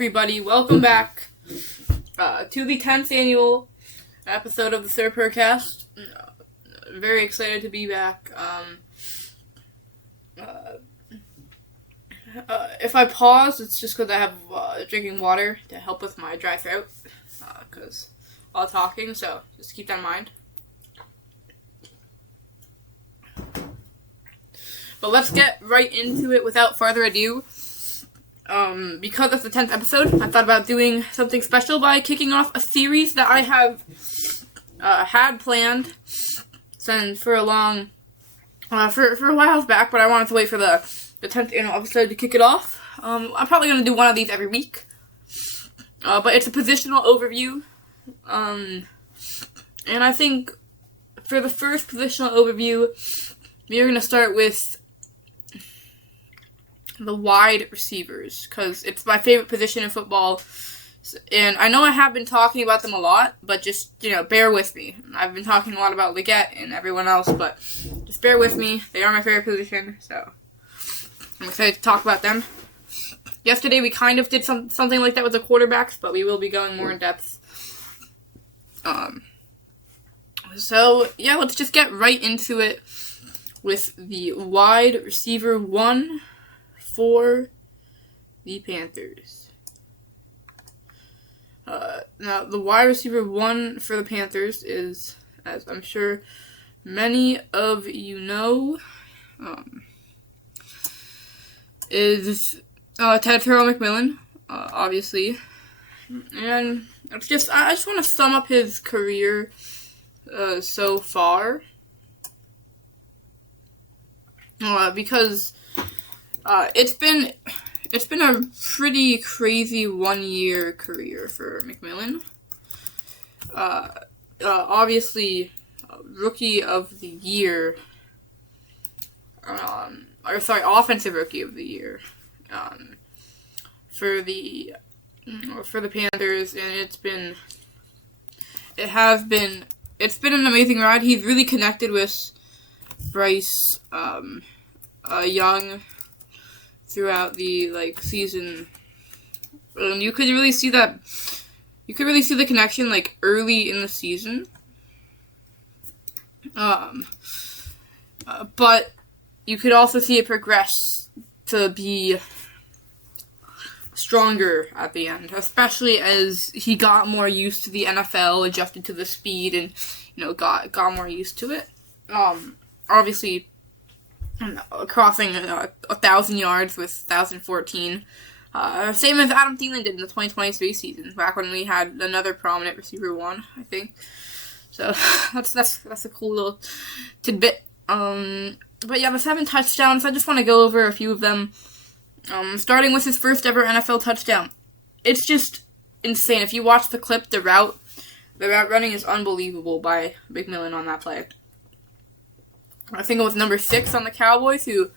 everybody? Welcome back to the 10th annual episode of the Sir Purrcast. Very excited to be back. If I pause, it's just because I have drinking water to help with my dry throat, because while talking, so just keep that in mind. But let's get right into it without further ado. Because it's the 10th episode, I thought about doing something special by kicking off a series that I have had planned since for a while back, but I wanted to wait for the 10th annual episode to kick it off. I'm probably going to do one of these every week, but it's a positional overview, and I think for the first positional overview, we're going to start with the wide receivers, because it's my favorite position in football, and I know I have been talking about them a lot, but just, bear with me. I've been talking a lot about Leggett and everyone else, but just bear with me. They are my favorite position, so I'm excited to talk about them. Yesterday we kind of did something like that with the quarterbacks, but we will be going more in depth. So, yeah, let's just get right into it with the wide receiver 1 for the Panthers. Now, the wide receiver 1 for the Panthers is, as I'm sure many of you know, is Terrell McMillan, obviously. And I just want to sum up his career so far, because it's been a pretty crazy 1-year career for McMillan. Obviously, rookie of the year, offensive rookie of the year, for the Panthers, and it's been an amazing ride. He's really connected with Bryce Young throughout the season, and you could really see the connection early in the season. But you could also see it progress to be stronger at the end, especially as he got more used to the NFL, adjusted to the speed, and got more used to it. Obviously, crossing 1,000 yards with 1,014. Same as Adam Thielen did in the 2023 season, back when we had another prominent receiver 1, I think. So that's a cool little tidbit. But yeah, the 7 touchdowns, I just want to go over a few of them. Starting with his first ever NFL touchdown. It's just insane. If you watch the clip, the route running is unbelievable by McMillan on that play. I think it was number 6 on the Cowboys who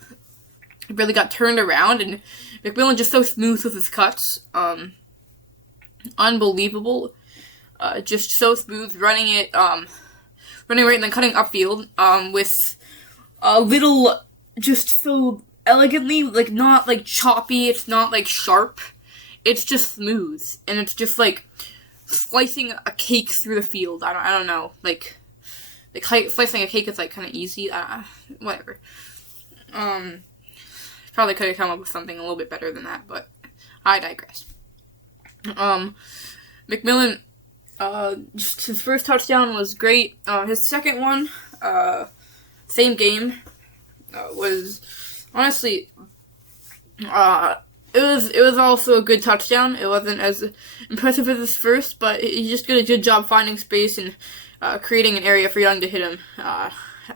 really got turned around, and McMillan just so smooth with his cuts. Unbelievable. Just so smooth, running right and then cutting upfield, with a little, just so elegantly, not choppy, it's not sharp, it's just smooth, and it's just slicing a cake through the field. I don't know, slicing a cake is kind of easy. Whatever. Probably could have come up with something a little bit better than that, but I digress. McMillan, just his first touchdown was great. His second one, same game, was honestly, it was also a good touchdown. It wasn't as impressive as his first, but he just did a good job finding space and creating an area for Young to hit him,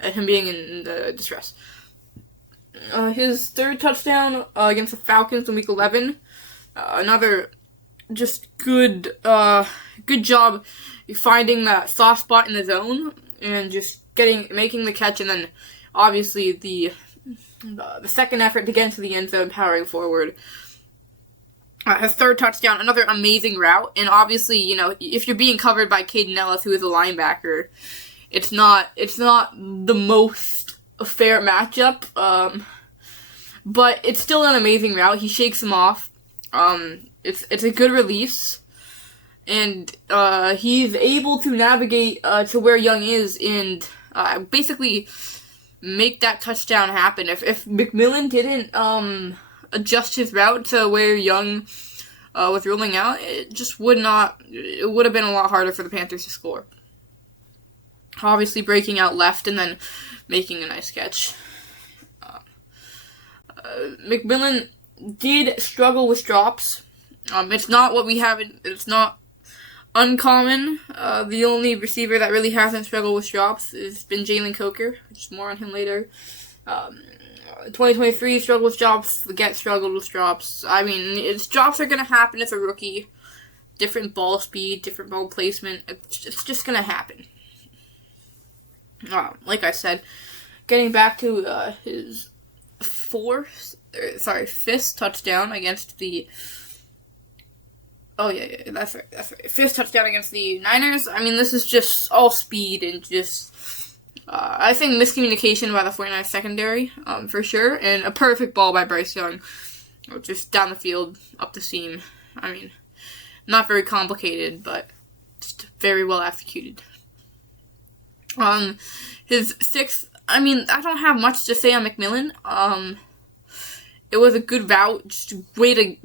him being in distress. His third touchdown against the Falcons in Week 11, another just good job finding that soft spot in the zone and just making the catch, and then obviously the second effort to get into the end zone, powering forward. His third touchdown, another amazing route, and obviously, if you're being covered by Caden Ellis, who is a linebacker, it's not the most fair matchup, but it's still an amazing route. He shakes him off, it's a good release, and he's able to navigate to where Young is and basically make that touchdown happen. If McMillan didn't adjust his route to where Young was rolling out, it just would not. It would have been a lot harder for the Panthers to score. Obviously, breaking out left and then making a nice catch. McMillan did struggle with drops. It's not what we have. It's not uncommon. The only receiver that really hasn't struggled with drops has been Jalen Coker, which is more on him later. 2023 struggled with drops. Struggled with drops. I mean, drops are going to happen as a rookie. Different ball speed, different ball placement. It's just going to happen. Like I said, getting back to his fifth touchdown against the... that's right. Fifth touchdown against the Niners. I mean, this is just all speed and just... I think miscommunication by the 49ers secondary, for sure, and a perfect ball by Bryce Young. Just down the field, up the seam. I mean, not very complicated, but just very well executed. His sixth... I mean, I don't have much to say on McMillan. It was a good route, just a way to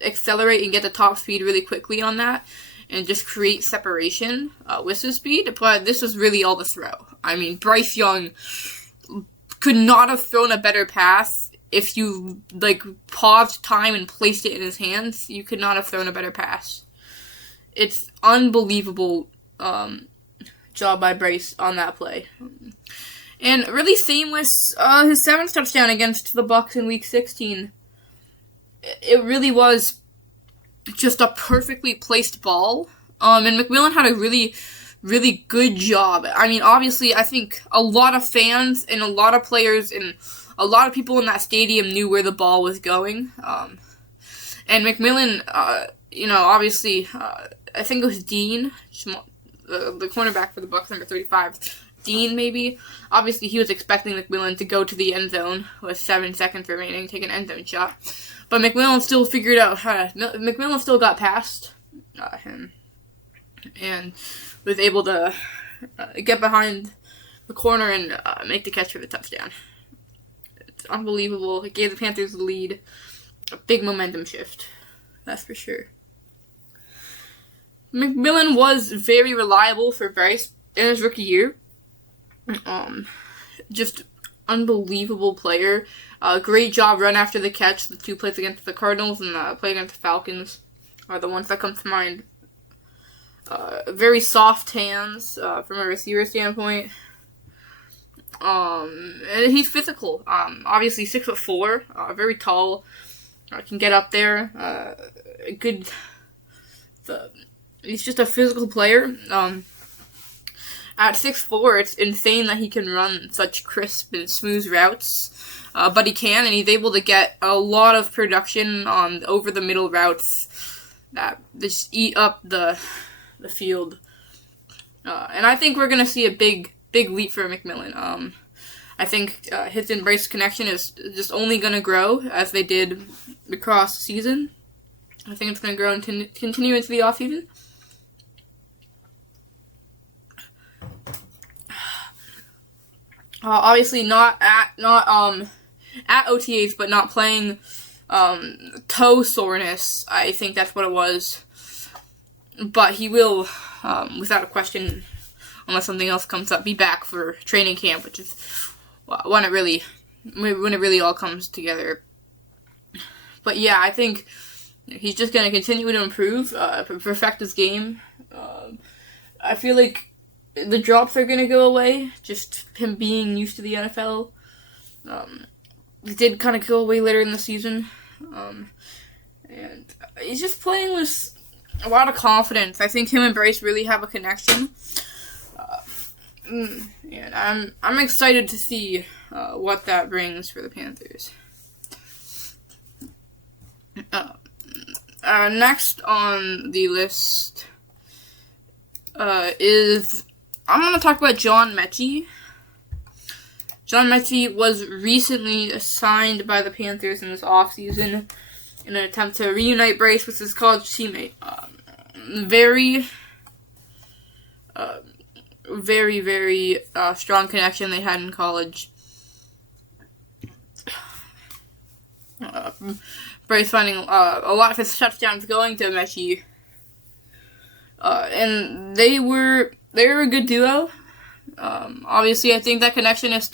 accelerate, and get the top speed really quickly on that, and just create separation with his speed, but this was really all the throw. I mean, Bryce Young could not have thrown a better pass. If you, paused time and placed it in his hands, you could not have thrown a better pass. It's unbelievable job by Bryce on that play. And really same with his seventh touchdown against the Bucs in Week 16. It really was just a perfectly placed ball. And McMillan had a really, really good job. I mean, obviously, I think a lot of fans and a lot of players and a lot of people in that stadium knew where the ball was going. And McMillan, obviously, I think it was Dean, the cornerback for the Bucs, number 35. Dean, maybe. Obviously, he was expecting McMillan to go to the end zone with 7 seconds remaining, take an end zone shot. But McMillan still figured out McMillan still got past him and was able to get behind the corner and make the catch for the touchdown. It's unbelievable. It gave the Panthers the lead. A big momentum shift. That's for sure. McMillan was very reliable for Bryce in his rookie year. Just unbelievable player. Great job run after the catch. The 2 plays against the Cardinals and the play against the Falcons are the ones that come to mind. Very soft hands from a receiver standpoint. And he's physical. Obviously 6'4", very tall. Can get up there. He's just a physical player. At 6'4", it's insane that he can run such crisp and smooth routes. But he can, and he's able to get a lot of production on over-the-middle routes that just eat up the field. And I think we're going to see a big leap for McMillan. I think his and Bryce connection is just only going to grow as they did across the season. I think it's going to grow and continue into the offseason. Obviously not at OTAs, but not playing toe soreness. I think that's what it was. But he will, without a question, unless something else comes up, be back for training camp, which is when it really all comes together. But yeah, I think he's just going to continue to improve, perfect his game. I feel like the drops are going to go away, just him being used to the NFL. It did kind of go away later in the season. And he's just playing with a lot of confidence. I think him and Bryce really have a connection. And I'm excited to see what that brings for the Panthers. Next on the list is... I'm going to talk about John Mechie. John Mechie was recently signed by the Panthers in this offseason. in an attempt to reunite Bryce with his college teammate. Very, very strong connection they had in college. Bryce finding a lot of his touchdowns going to Mechie. And they were a good duo. Obviously, I think that connection is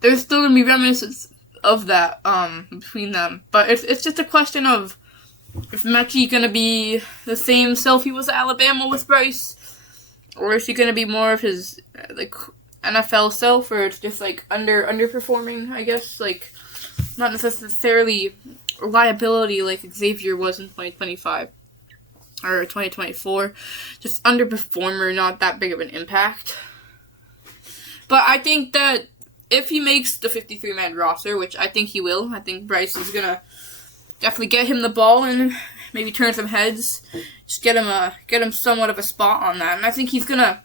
there's still going to be reminiscence of that between them. But it's just a question of if Mechie going to be the same self he was at Alabama with Bryce, or is he going to be more of his like NFL self, or it's just like underperforming, I guess, like not necessarily reliability like Xavier was in 2025 or 2024, just underperformer, not that big of an impact. But I think that if he makes the 53-man roster, which I think he will, I think Bryce is gonna definitely get him the ball and maybe turn some heads, just get him somewhat of a spot on that. And I think he's gonna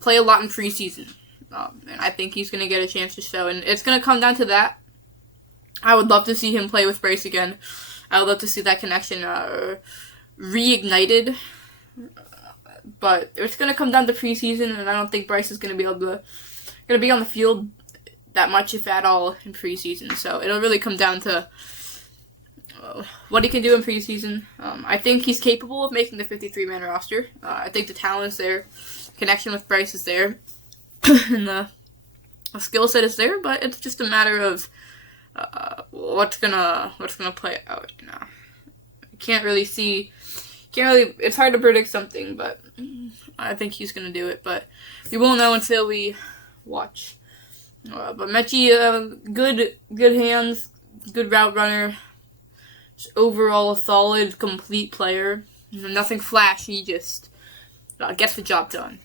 play a lot in preseason, and I think he's gonna get a chance to show. And it's gonna come down to that. I would love to see him play with Bryce again. I would love to see that connection reignited. But it's gonna come down to preseason, and I don't think Bryce is gonna be on the field that much, if at all, in preseason. So it'll really come down to what he can do in preseason. I think he's capable of making the 53-man roster. I think the talent's there, connection with Bryce is there, and the skill set is there. But it's just a matter of what's gonna play out. You know, it's hard to predict something, but I think he's gonna do it. But we won't know until we watch. But Mechie, good hands, good route runner, just overall a solid, complete player. Nothing flashy, just gets the job done.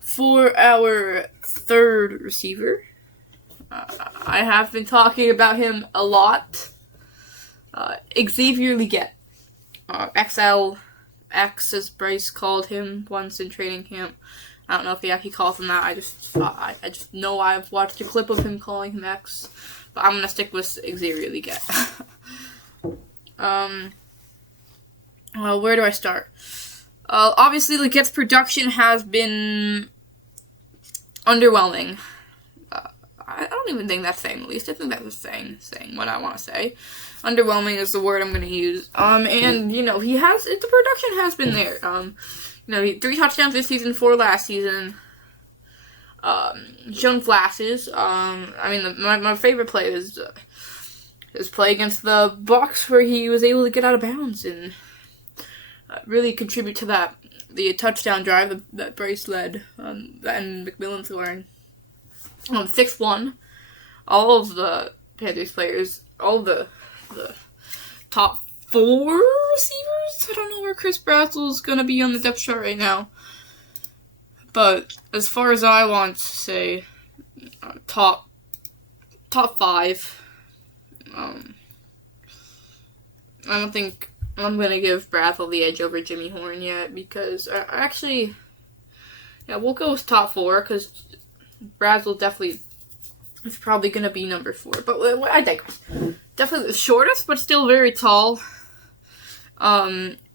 For our third receiver, I have been talking about him a lot. Xavier Legette, XLX, as Bryce called him once in training camp. I don't know if he actually calls him that. I just know I've watched a clip of him calling him X, but I'm gonna stick with Xavier Legette. Well, where do I start? Obviously, Legette's production has been underwhelming. I don't even think that's saying the least. I think that's saying what I want to say. Underwhelming is the word I'm going to use. And the production has been there. 3 touchdowns this season, 4 last season. Shown flashes. My favorite play is his play against the Bucs, where he was able to get out of bounds and really contribute to the touchdown drive that Bryce led, and McMillan scoring. 6-1. All of the Panthers players, all the top 4 receivers. I don't know where Chris Bradley's gonna be on the depth chart right now, but as far as I want to say, top 5. I don't think I'm gonna give Bradley the edge over Jimmy Horn yet, because we'll go with top 4, because Bradley definitely is probably gonna be number 4. But I digress. Definitely the shortest, but still very tall.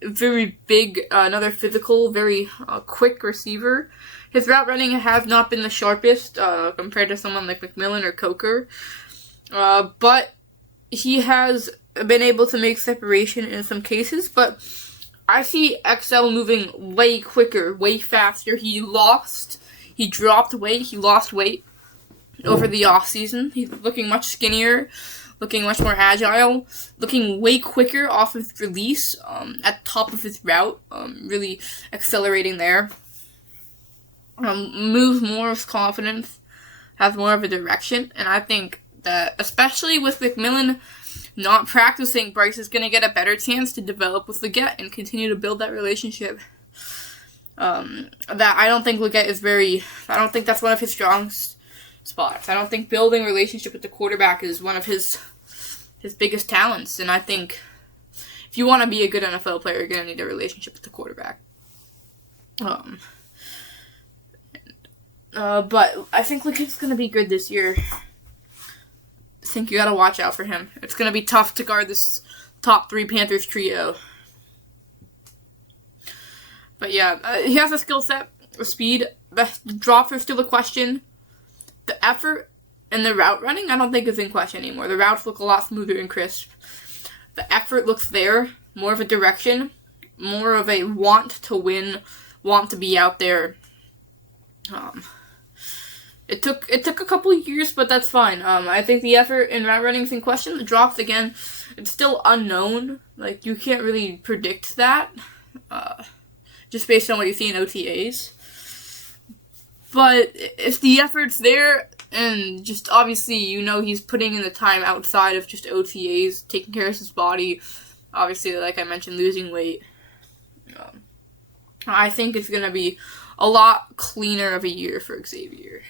Very big, another physical, very quick receiver. His route running has not been the sharpest compared to someone like McMillan or Coker. But he has been able to make separation in some cases. But I see XL moving way quicker, way faster. He dropped weight, he lost weight over the offseason. He's looking much skinnier, looking much more agile, looking way quicker off of release, at the top of his route, really accelerating there. Moves more with confidence, has more of a direction, and I think that, especially with McMillan not practicing, Bryce is going to get a better chance to develop with Legette and continue to build that relationship. That I don't think Legette I don't think that's one of his strong spots. I don't think building a relationship with the quarterback is one of his biggest talents, and I think if you want to be a good NFL player, you're going to need a relationship with the quarterback. But I think Legette's going to be good this year. think you gotta watch out for him. It's gonna be tough to guard this top 3 Panthers trio. But yeah, he has a skill set, the speed. The drops are still a question. The effort and the route running, I don't think is in question anymore. The routes look a lot smoother and crisp. The effort looks there, more of a direction, more of a want to win, want to be out there. It took a couple of years, but that's fine. I think the effort and route running is in question. The drops, again, it's still unknown. Like, you can't really predict that, just based on what you see in OTAs. But if the effort's there, and just obviously, he's putting in the time outside of just OTAs, taking care of his body, obviously, like I mentioned, losing weight, I think it's going to be a lot cleaner of a year for Xavier.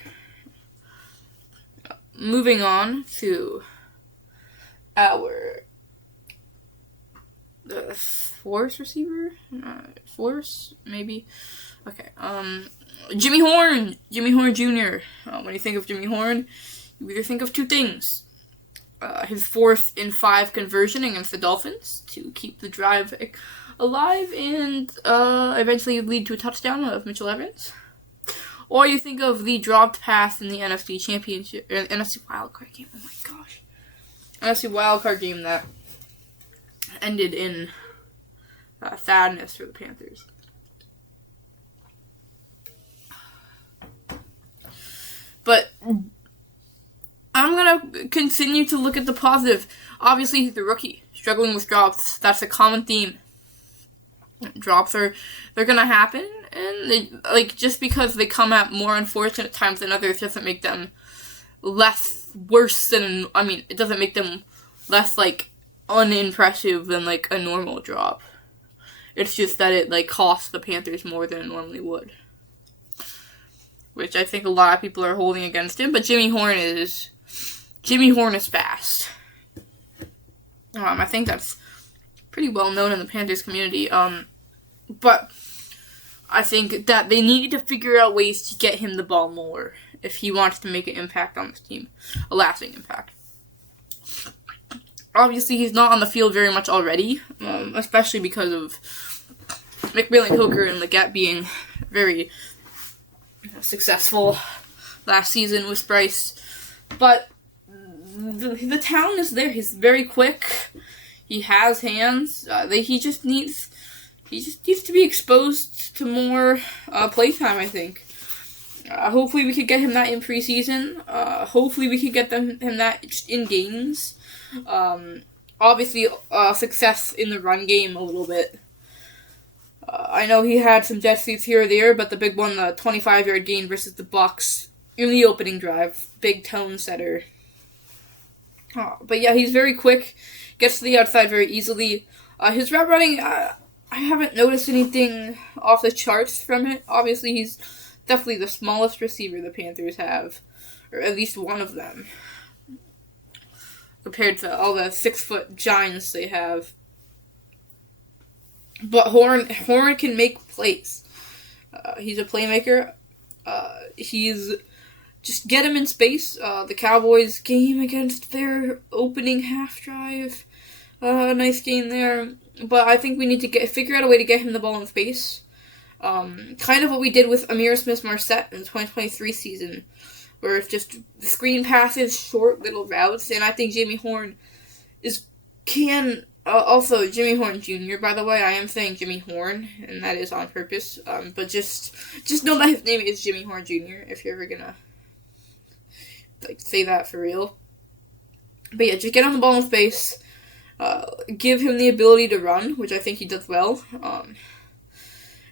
Moving on to our fourth receiver? Fourth, maybe? Okay, Jimmy Horn Jr. When you think of Jimmy Horn, you either think of two things. His 4th and 5 conversion against the Dolphins to keep the drive alive and eventually lead to a touchdown of Mitchell Evans. Or you think of the dropped pass in the NFC Championship, NFC Wildcard game. Oh my gosh. NFC Wildcard game that ended in sadness for the Panthers. But I'm going to continue to look at the positive. Obviously, he's a rookie, struggling with drops. That's a common theme. Drops they're going to happen, and just because they come at more unfortunate times than others doesn't make them it doesn't make them less, unimpressive than, a normal drop. It's just that it, costs the Panthers more than it normally would. Which I think a lot of people are holding against him, but Jimmy Horn is fast. I think that's pretty well known in the Panthers community. But I think that they need to figure out ways to get him the ball more if he wants to make an impact on this team, a lasting impact. Obviously, he's not on the field very much already, especially because of McMillan, Hooker, and Leggett being very successful last season with Bryce. But the talent is there. He's very quick. He has hands. He just needs to be exposed to more playtime, I think. Hopefully we could get him that in preseason. Hopefully we could get him that just in games. Obviously, success in the run game a little bit. I know he had some jet sweeps here or there, but the big one, the 25-yard gain versus the Bucs in the opening drive. Big tone setter. But yeah, he's very quick. Gets to the outside very easily. His route running, I haven't noticed anything off the charts from it. Obviously, he's definitely the smallest receiver the Panthers have. Or at least one of them. Compared to all the 6-foot giants they have. But Horn can make plays. He's a playmaker. He's... Just get him in space. The Cowboys game against their opening half drive. Nice game there. But I think we need to figure out a way to get him the ball in space. Kind of what we did with Amir Smith-Marset in the 2023 season. Where it's just screen passes, short little routes. And I think Jimmy Horn also, Jimmy Horn Jr., by the way, I am saying Jimmy Horn, and that is on purpose. But just know that his name is Jimmy Horn Jr., if you're ever gonna say that for real. But yeah, just get on the ball in space. Give him the ability to run, which I think he does well.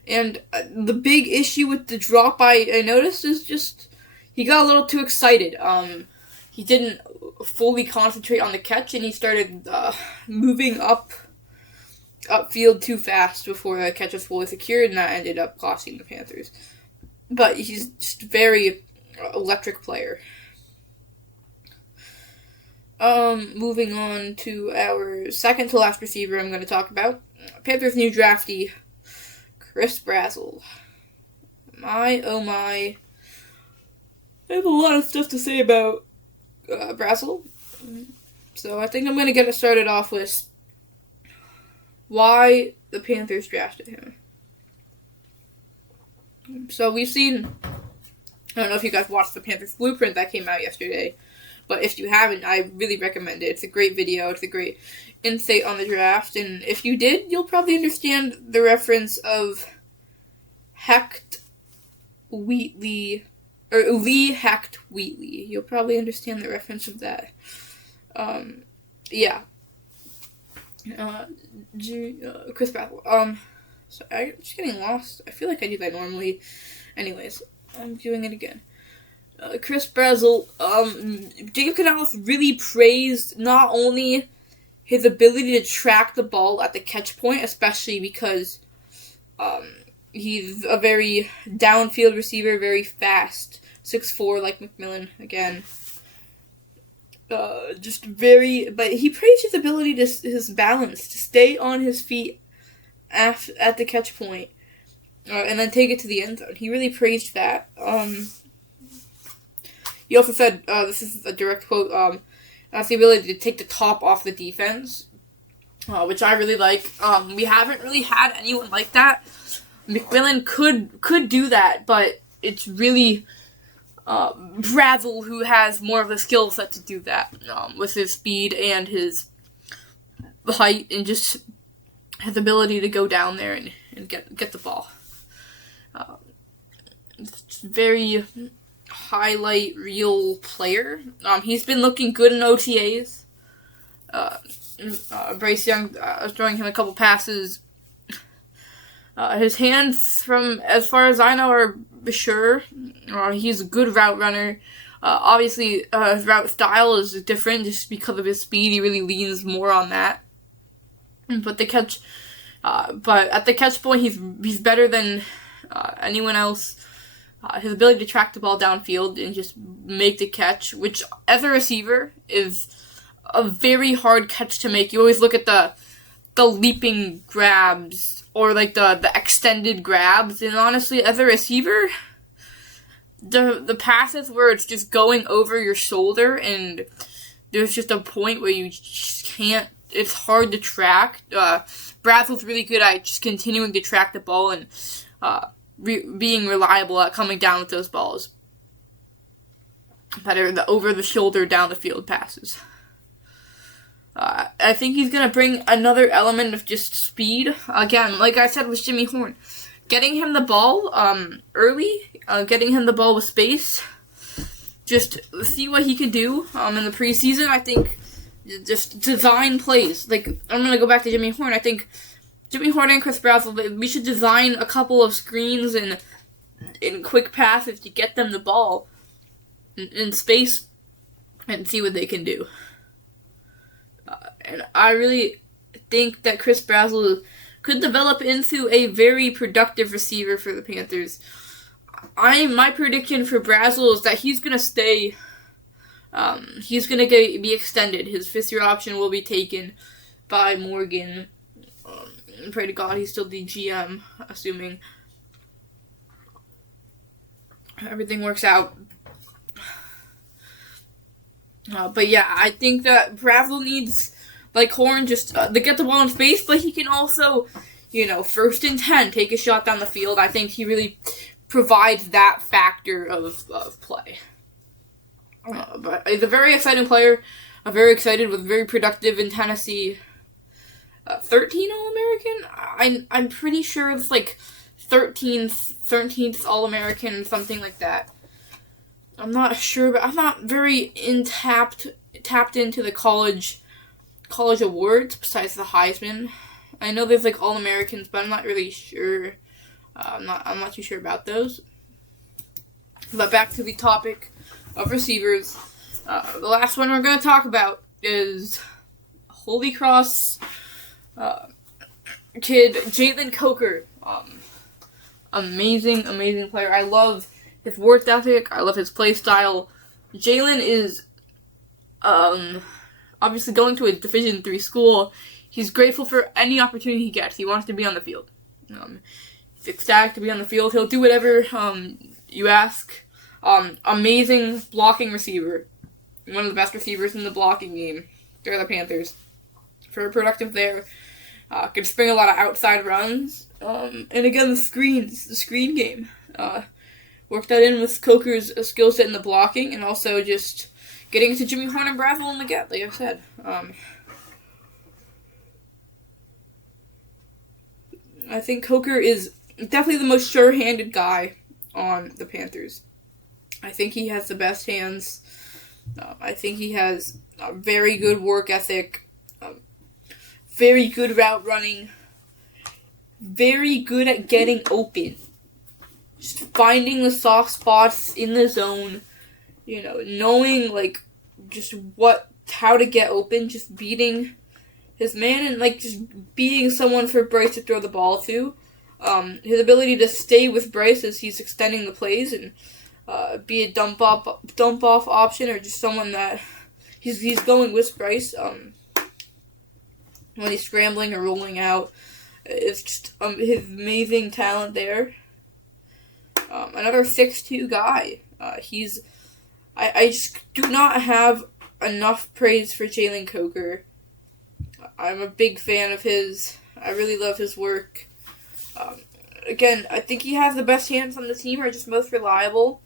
And the big issue with the drop I noticed is just he got a little too excited. He didn't fully concentrate on the catch, and he started moving upfield too fast before the catch was fully secured, and that ended up costing the Panthers. But he's just a very electric player. Moving on to our second to last receiver I'm going to talk about. Panthers' new draftee, Chris Brazzell. My, oh my. I have a lot of stuff to say about Brazzell. So I think I'm going to get it started off with why the Panthers drafted him. So we've seen, I don't know if you guys watched the Panthers Blueprint that came out yesterday, but if you haven't, I really recommend it. It's a great video. It's a great insight on the draft, and if you did, you'll probably understand the reference of Hecht Wheatley, or Lee Hecht Wheatley. You'll probably understand the reference of that. Yeah. Chris Brathwaite. So I'm just getting lost. I feel like I do that normally. Anyways, I'm doing it again. Chris Brazel, Jacob Canales really praised not only his ability to track the ball at the catch point, especially because he's a very downfield receiver, very fast, 6'4", like McMillan again. But he praised his ability his balance, to stay on his feet at the catch point, and then take it to the end zone. He really praised that. He also said, this is a direct quote, that's the ability to take the top off the defense, which I really like. We haven't really had anyone like that. McMillan could do that, but it's really Brazel who has more of the skill set to do that, with his speed and his height and just his ability to go down there and get the ball. It's very highlight reel player. He's been looking good in OTAs. Bryce Young was throwing him a couple passes. His hands, from as far as I know, are sure. He's a good route runner. Obviously, his route style is different just because of his speed. He really leans more on that. But at the catch point, he's better than anyone else. His ability to track the ball downfield and just make the catch, which as a receiver is a very hard catch to make. You always look at the leaping grabs or like the extended grabs, and honestly, as a receiver, the passes where it's just going over your shoulder and there's just a point where you just can't. It's hard to track. Brazel's really good at just continuing to track the ball and being reliable at coming down with those balls that are the over-the-shoulder, down-the-field passes. I think he's going to bring another element of just speed. Again, like I said with Jimmy Horn, getting him the ball early, getting him the ball with space, just see what he can do in the preseason. I think just design plays. Like, I'm going to go back to Jimmy Horn. I think Jimmy Horn and Chris Brazel, we should design a couple of screens and quick passes to get them the ball in space and see what they can do. And I really think that Chris Brazel could develop into a very productive receiver for the Panthers. My prediction for Brazel is that he's going to stay. He's going to be extended. His fifth-year option will be taken by Morgan. Pray to God he's still the GM, assuming everything works out. But yeah, I think that Brazel needs, like Horn, just to get the ball in space, but he can also, 1st and 10, take a shot down the field. I think he really provides that factor of play. But he's a very exciting player. I'm very excited, very productive in Tennessee. 13 All-American? I'm pretty sure it's like 13th All-American, something like that. I'm not sure, but I'm not very tapped into the college awards besides the Heisman. I know there's like All-Americans, but I'm not really sure. I'm not too sure about those. But back to the topic of receivers. The last one we're going to talk about is Holy Cross kid Jalen Coker. Amazing player. I love his work ethic. I love his play style. Jalen is obviously going to a Division III school. He's grateful for any opportunity he gets. He wants to be on the field. He's ecstatic to be on the field. He'll do whatever you ask. Amazing blocking receiver. one of the best receivers in the blocking game. They're the Panthers. Very productive there. Can spring a lot of outside runs. And again, the screen game. Work that in with Coker's skill set in the blocking, and also just getting to Jimmy Horn and Brazzell in the gap, like I said. I think Coker is definitely the most sure-handed guy on the Panthers. I think he has the best hands. I think he has a very good work ethic, very good route running, very good at getting open. Just finding the soft spots in the zone, knowing, just how to get open, just beating his man and, just being someone for Bryce to throw the ball to. His ability to stay with Bryce as he's extending the plays and be a dump off option, or just someone that he's going with Bryce when he's scrambling or rolling out. It's just his amazing talent there. Another 6'2" guy. I just do not have enough praise for Jalen Coker. I'm a big fan of his. I really love his work. Again, I think he has the best hands on the team, or just most reliable.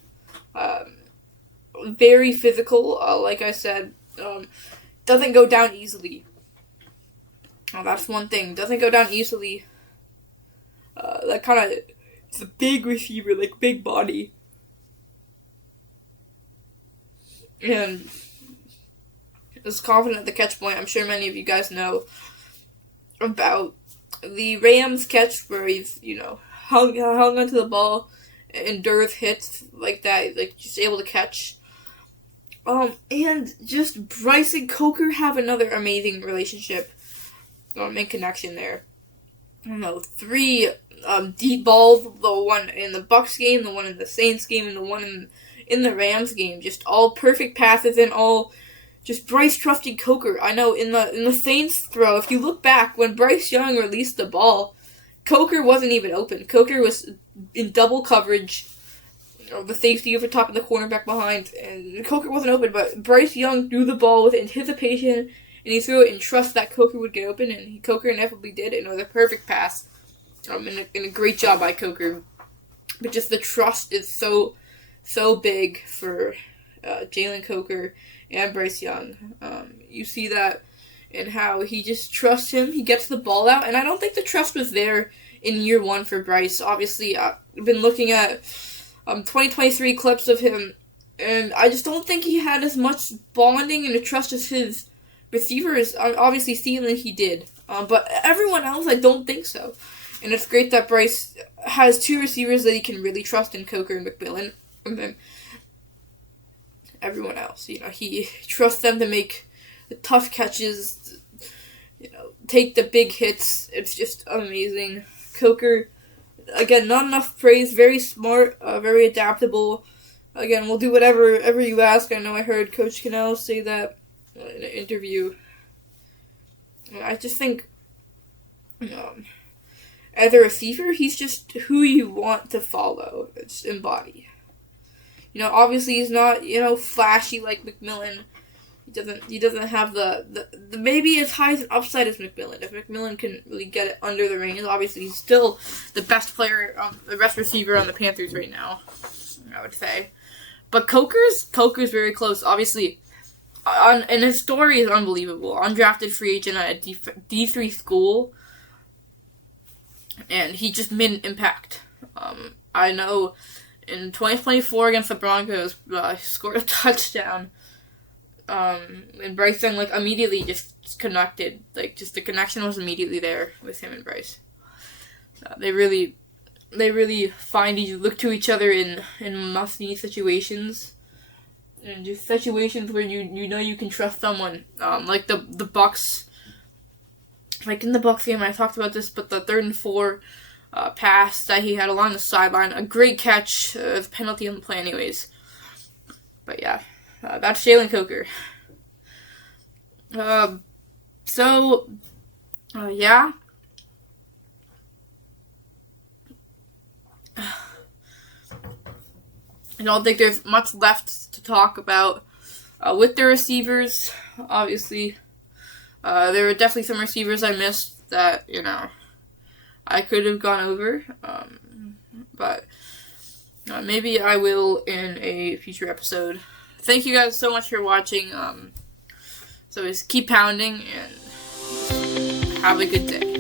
Very physical, like I said. Doesn't go down easily. That's one thing. Doesn't go down easily. That kind of... It's a big receiver, big body. And is confident at the catch point. I'm sure many of you guys know about the Rams catch where he's, hung onto the ball, endures hits like that, just able to catch. And just Bryce and Coker have another amazing relationship and connection there. 3 deep balls, the one in the Bucs game, the one in the Saints game, and the one in the Rams game. Just all perfect passes and all just Bryce trusting Coker. I know in the Saints throw, if you look back, when Bryce Young released the ball, Coker wasn't even open. Coker was in double coverage. The safety over top and the cornerback behind, and Coker wasn't open, but Bryce Young threw the ball with anticipation, and he threw it in trust that Coker would get open, and Coker inevitably did, and it was a perfect pass. And a great job by Coker. But just the trust is so big for Jalen Coker and Bryce Young. You see that in how he just trusts him. He gets the ball out, and I don't think the trust was there in year one for Bryce. Obviously, I've been looking at 2023 clips of him, and I just don't think he had as much bonding and a trust as his receivers. Obviously, Thielen, he did. But everyone else, I don't think so. And it's great that Bryce has 2 receivers that he can really trust in Coker and McMillan. And then everyone else, he trusts them to make the tough catches, take the big hits. It's just amazing. Coker, again, not enough praise. Very smart, very adaptable. Again, we'll do whatever you ask. I know I heard Coach Cannell say that in an interview. I just think, as a receiver, he's just who you want to follow. It's embody. Obviously he's not, flashy like McMillan. He doesn't have the maybe as high as an upside as McMillan. If McMillan can really get it under the reins, obviously he's still the best player, the best receiver on the Panthers right now, I would say. But Coker's very close. Obviously, and his story is unbelievable. Undrafted free agent at a D3 school, and he just made an impact. I know in 2024 against the Broncos, he scored a touchdown. And Bryce Young, immediately just connected. Just the connection was immediately there with him and Bryce. They really look to each other in must-need situations. And just situations where you can trust someone. Like the Bucs. Like in the Bucs game, I talked about this, but the 3rd and 4 pass that he had along the sideline. A great catch. A penalty on the play anyways. But yeah. That's Jalen Coker. Yeah. I don't think there's much left to talk about with the receivers, obviously, there were definitely some receivers I missed that, I could have gone over, but maybe I will in a future episode. Thank you guys so much for watching. So just keep pounding and have a good day.